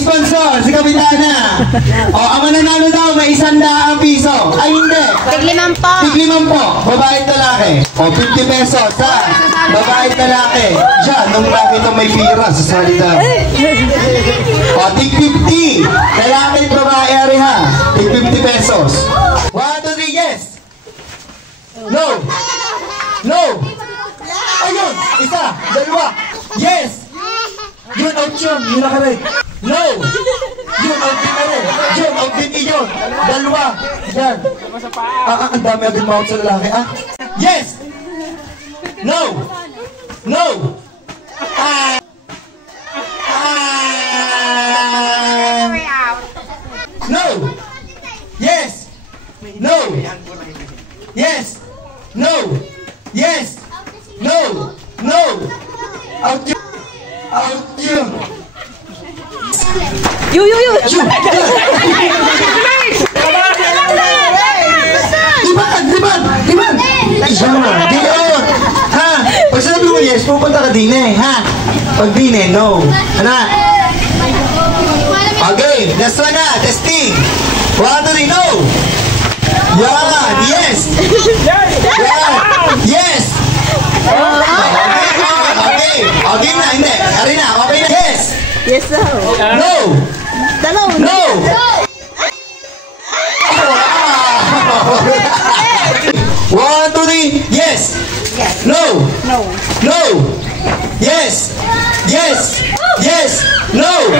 sponsor, si Kapitana. O, ang mananalo daw, may 100 piso. Ay, hindi. Tig-5 po. Tig-5 po. Babae at lalaki. O, 50 pesos ha. Babae at lalaki. Diyan, nung nakita may pira sa salita. O, tig-50. Lalaki at babae, ari ha. Tig-50 pesos. 1, 2, 3, yes. No. No. Ayun. Isa. Dalawa. Yes. Yun, out yun. Yun nakaray. No. Yun, out din ano. Yun, out din iyon. Dalawa. Yan. Ang dami agad ma-out sa lalaki, ah. Yes. No. No. No. Yes. No. Yes. No. Yes. No. No. Out yun. Out yun. Yo. Diban! Diyon! Ha? Pag sinabi mo yes, pupunta ka din eh, ha? Pag din eh, no. Ano? Okay, last one na, testing. 1, 2, 3, no! Yan! Yes! Yan! Yes! Okay na, hindi. Ari na, okay na. Yes! Yes, sir. No! Dalaw. No! 1, 2, 3, yes! No! No. No! Yes! Yes! Yes! No!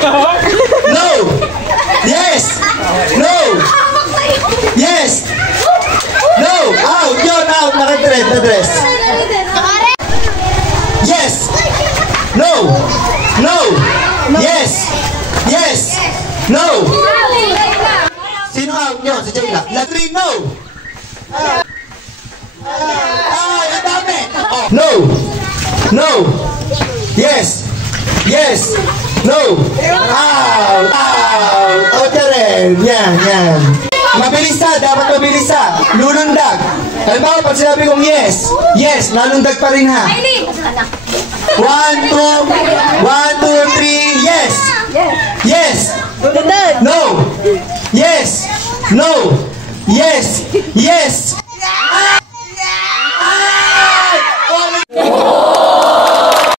No! Yes! No! Yes! No! Out! Yun! Out! Nakadress! Yes! No! No! Yes! Yes! No! Sino out nyo? Si Jayla. Latri, no! Ay, ang dami! No! No! Yes! Yes! No! Out! Out! Out ka rin! Yan! Mabilis na! Dapat mabilis na! Lulundag! Halimbawa, pag sinabi kong yes! Yes! Nalundag pa rin ha! 1, 2, 3, yes! Yes! No! Yes! No! Yes! Yes!